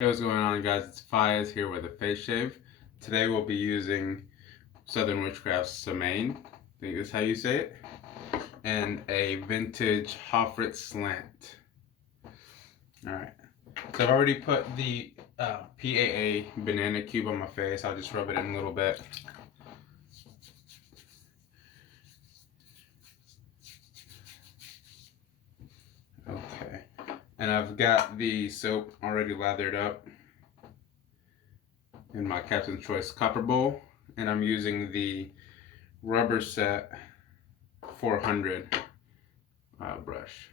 Hey, what's going on, guys? It's Fayiz here with a face shave. Today we'll be using Southern Witchcraft's Samhain, I think that's how you say it, and a vintage Hoffritz slant. Alright, so I've already put the PAA banana cube on my face. I'll just rub it in a little bit. Okay, and I've got the soap already lathered up in my Captain's Choice copper bowl, and I'm using the Rubberset 400 brush.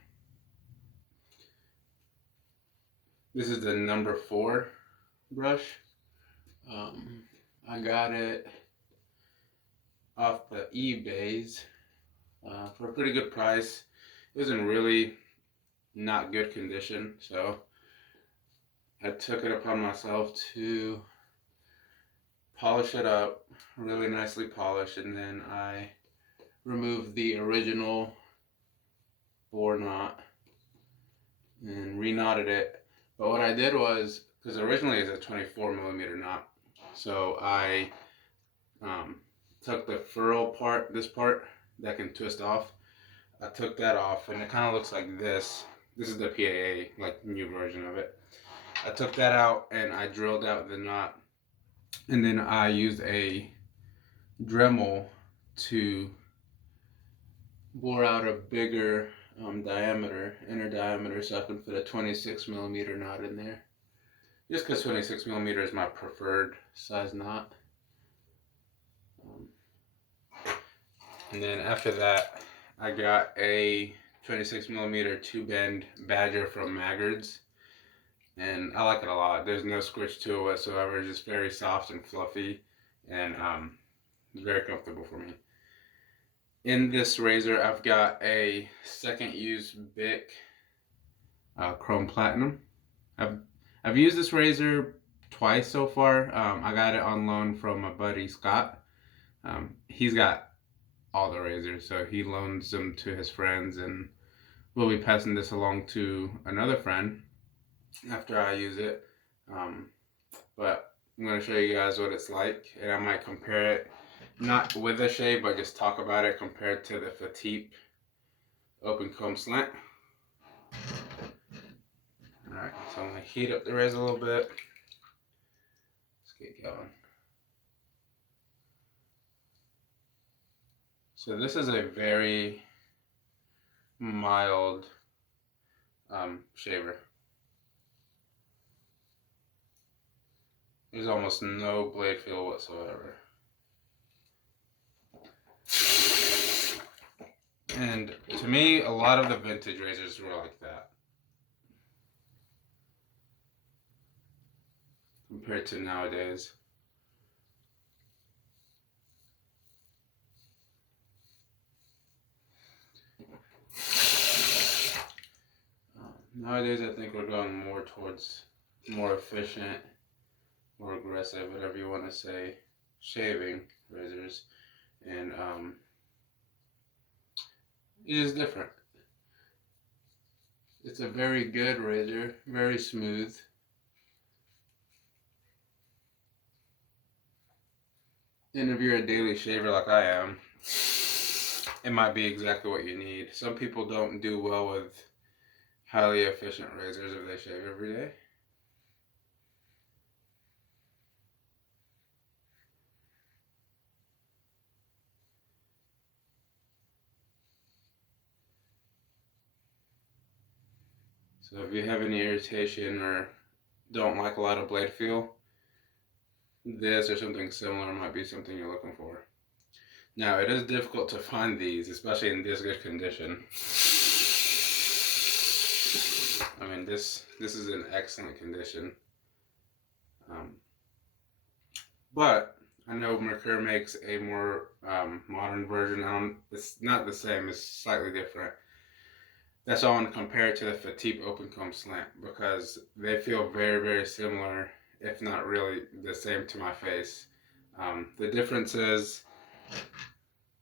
This is the number 4 brush. I got it off the eBays for a pretty good price. It was in really not good condition, so I took it upon myself to polish it up, really nicely polished, and then I removed the original bore knot and re-knotted it. But what I did was, because originally it's a 24mm knot, so I took the furl part, this part that can twist off, I took that off, and it kind of looks like this. This is the PAA, like new version of it. I took that out and I drilled out the knot, and then I used a Dremel to bore out a bigger inner diameter, so I can fit a 26mm knot in there. Just because 26mm is my preferred size knot. And then after that, I got a 26mm 2-bend Badger from Maggard's, and I like it a lot. There's no squish to it whatsoever. It's just very soft and fluffy, and very comfortable for me. In this razor, I've got a second use Bic Chrome Platinum. I've used this razor twice so far. I got it on loan from my buddy Scott. He's got all the razors, so he loans them to his friends, and we'll be passing this along to another friend after I use it. But I'm going to show you guys what it's like, and I might compare it, not with a shave, but just talk about it compared to the Fayiz open comb slant. Alright, so I'm going to heat up the razor a little bit. Let's get going. So this is a very mild shaver. There's almost no blade feel whatsoever. And to me, a lot of the vintage razors were like that, compared to nowadays. Nowadays, I think we're going more towards more efficient, more aggressive, whatever you want to say, shaving razors, and it is different. It's a very good razor, very smooth. And if you're a daily shaver like I am, it might be exactly what you need. Some people don't do well with highly efficient razors if they shave every day. So if you have any irritation or don't like a lot of blade feel, this or something similar might be something you're looking for. Now, it is difficult to find these, especially in this good condition. I mean, this is in excellent condition. But I know Merkur makes a more modern version. It's not the same, it's slightly different. That's why I want to compare it to the Fayiz open comb slant, because they feel very, very similar, if not really the same to my face. The difference is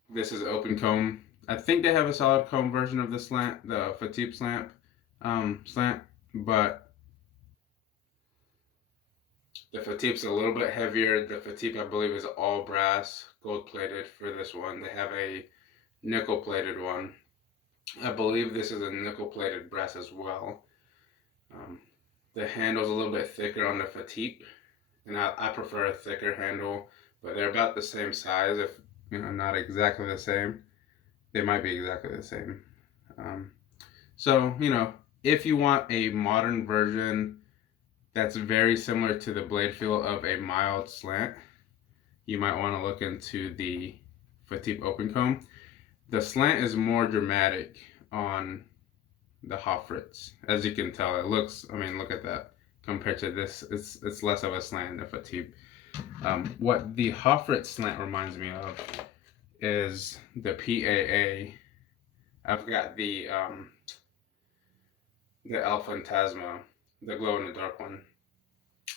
this is open comb. I think they have a solid comb version of the slant, the Fayiz slant, but The fatigue's a little bit heavier. The fatigue, I believe, is all brass, gold plated for this one. They have a nickel plated one. I believe this is a nickel plated brass as well. The handle's a little bit thicker on the fatigue, and I prefer a thicker handle, but they're about the same size, if not exactly the same. They might be exactly the same. So if you want a modern version that's very similar to the blade feel of a mild slant, you might want to look into the Fatip Open Comb. The slant is more dramatic on the Hoffritz. As you can tell, it looks, look at that. Compared to this, it's less of a slant than Fatip. What the Hoffritz slant reminds me of is the PAA. I've got the El Fantasma, the glow in the dark one.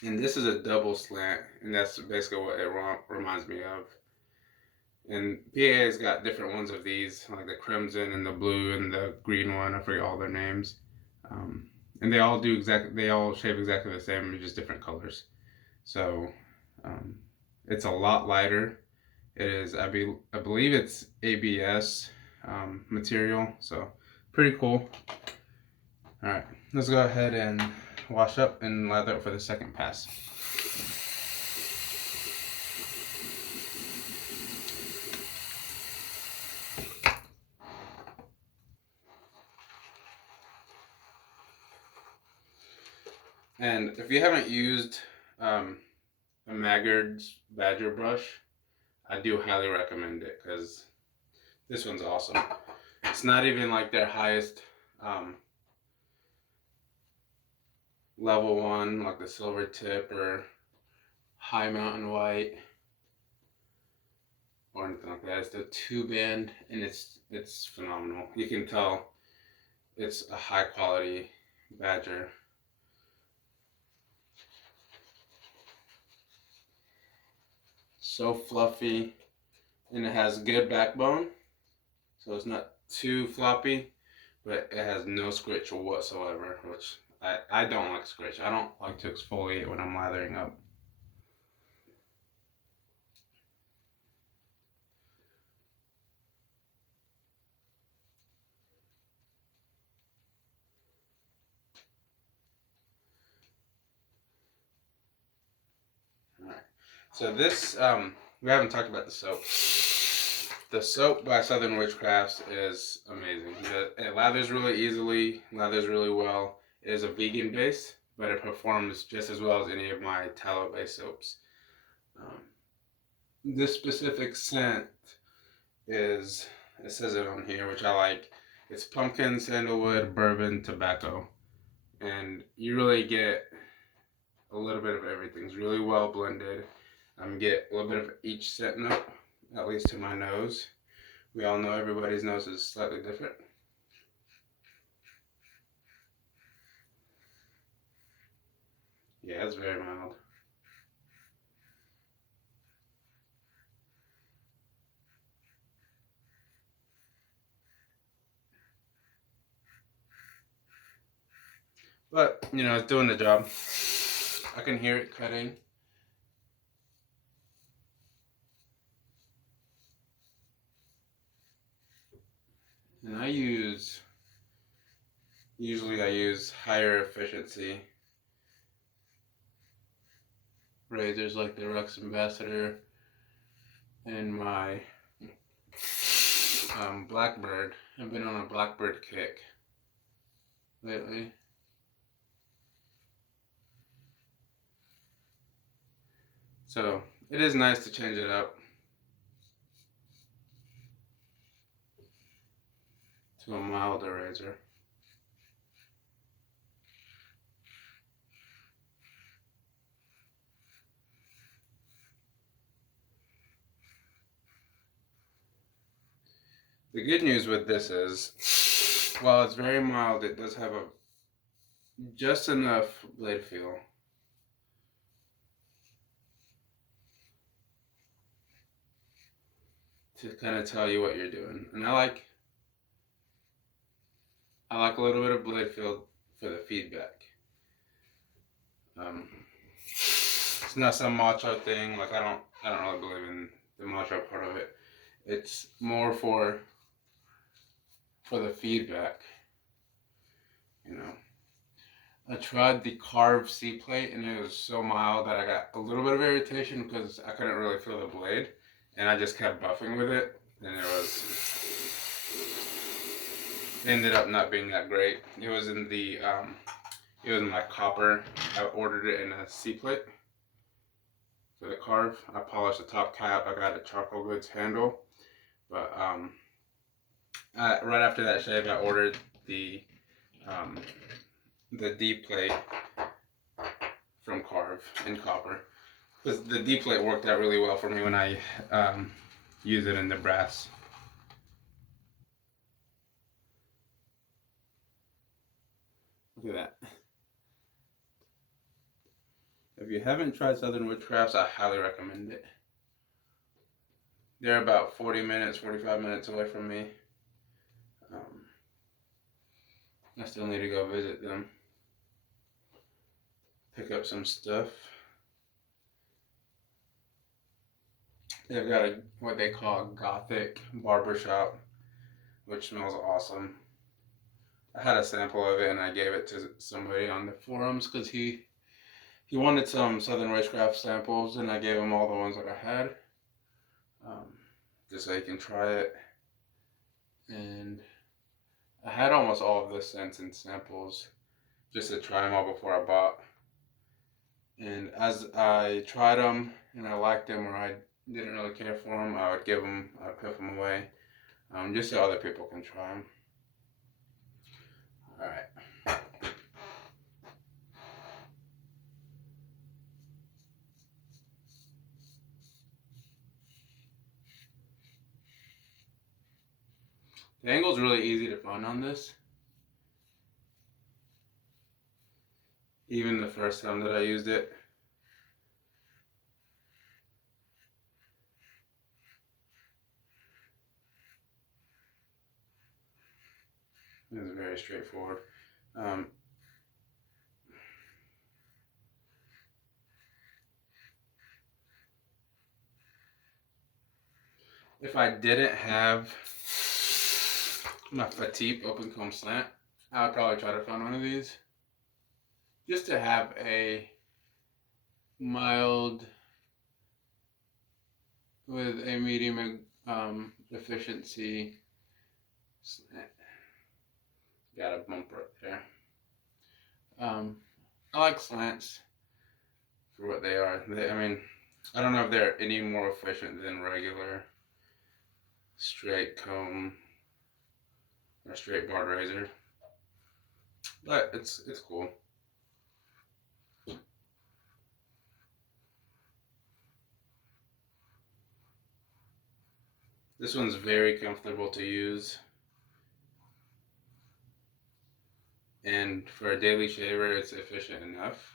And this is a double slant, and that's basically what it reminds me of. And PA's got different ones of these, like the crimson and the blue and the green one. I forget all their names. And they all shave exactly the same, just different colors. So it's a lot lighter. It is, I believe it's ABS material, so pretty cool. All right, let's go ahead and wash up and lather up for the second pass. And if you haven't used a Maggard's Badger brush, I do highly recommend it, because this one's awesome. It's not even like their highest level one, like the silver tip or high mountain white or anything like that. It's the 2-band, and it's phenomenal. You can tell it's a high quality Badger. So fluffy, and it has good backbone, so it's not too floppy, but it has no scratch whatsoever, which I don't like scratch. I don't like to exfoliate when I'm lathering up. Alright, so this, we haven't talked about the soap. The soap by Southern Witchcrafts is amazing. It lathers really easily, lathers really well. It is a vegan base, but it performs just as well as any of my tallow-based soaps. This specific scent is, it says it on here, which I like. It's pumpkin, sandalwood, bourbon, tobacco. And you really get a little bit of everything. It's really well blended. Get a little bit of each scent note, at least to my nose. We all know everybody's nose is slightly different. Yeah, it's very mild. But, it's doing the job. I can hear it cutting. And usually I use higher efficiency razors like the Rex Ambassador and my Blackbird. I've been on a Blackbird kick lately. So it is nice to change it up to a milder razor. The good news with this is, while it's very mild, it does have just enough blade feel to kind of tell you what you're doing. And I like a little bit of blade feel for the feedback. It's It's not some macho thing. Like I don't really believe in the macho part of it. It's more for the feedback, you know. I tried the carved C plate and it was so mild that I got a little bit of irritation because I couldn't really feel the blade, and I just kept buffing with it, and it ended up not being that great. It was in the it was in my copper. I ordered it in a C plate for the carve. I polished the top cap. I got a charcoal goods handle, but right after that shave, I ordered the D plate from Carve in copper, because the D plate worked out really well for me when I use it in the brass. Look at that. If you haven't tried Southern Witchcrafts, I highly recommend it. They're about 40 minutes, 45 minutes away from me. I still need to go visit them, pick up some stuff. They've got what they call a gothic barbershop, which smells awesome. I had a sample of it and I gave it to somebody on the forums because he wanted some Southern Witchcraft samples, and I gave him all the ones that I had, just so he can try it. And I had almost all of the scents and samples just to try them all before I bought. And as I tried them and I liked them, or I didn't really care for them, I would put them away, just so other people can try them. All right. The angle's really easy to find on this. Even the first time that I used it. It was very straightforward. If I didn't have my Fayiz open comb slant, I would probably try to find one of these, just to have a mild with a medium efficiency slant. Got a bump right there. I like slants for what they are. I mean, I don't know if they're any more efficient than regular straight comb or straight barred razor, but it's cool. This one's very comfortable to use, and for a daily shaver, it's efficient enough.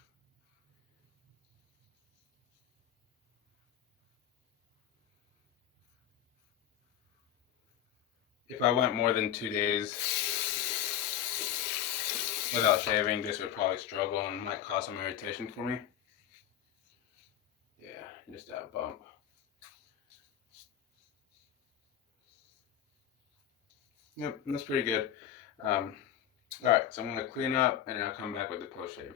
If I went more than 2 days without shaving, this would probably struggle and might cause some irritation for me. Yeah, just that bump. Yep, that's pretty good. Alright, so I'm going to clean up and then I'll come back with the post shave.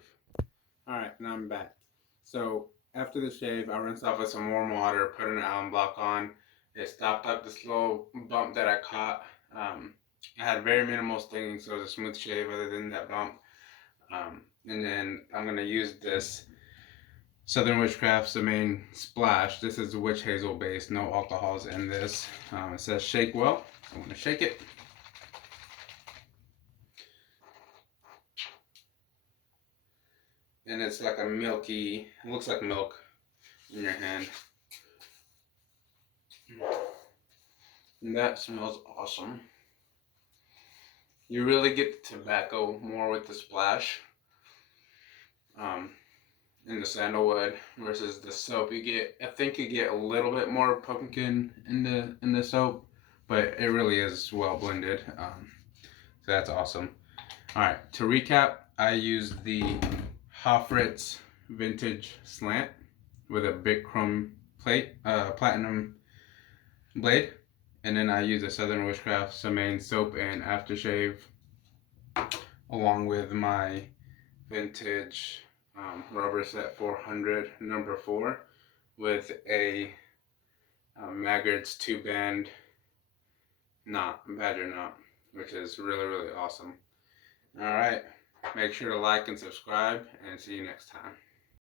Alright, now I'm back. So after the shave, I rinsed off with some warm water, put an alum block on. It stopped up this little bump that I caught. I had very minimal stinging, so it was a smooth shave other than that bump. And then I'm going to use this Southern Witchcraft's Samhain Splash. This is witch hazel based, no alcohols in this. It says shake well. I'm going to shake it. And it's like a milky, it looks like milk in your hand. And that smells awesome. You really get the tobacco more with the splash, in the sandalwood versus the soap. I think you get a little bit more pumpkin in the soap, but it really is well blended. So that's awesome. All right, to recap, I used the Hoffritz vintage slant. with a big chrome plate, platinum blade. And then I use a Southern Witchcraft Samhain soap and aftershave, along with my vintage Rubberset 400 number 4 with a Maggard's 2-band badger knot, which is really, really awesome. Alright, make sure to like and subscribe, and see you next time.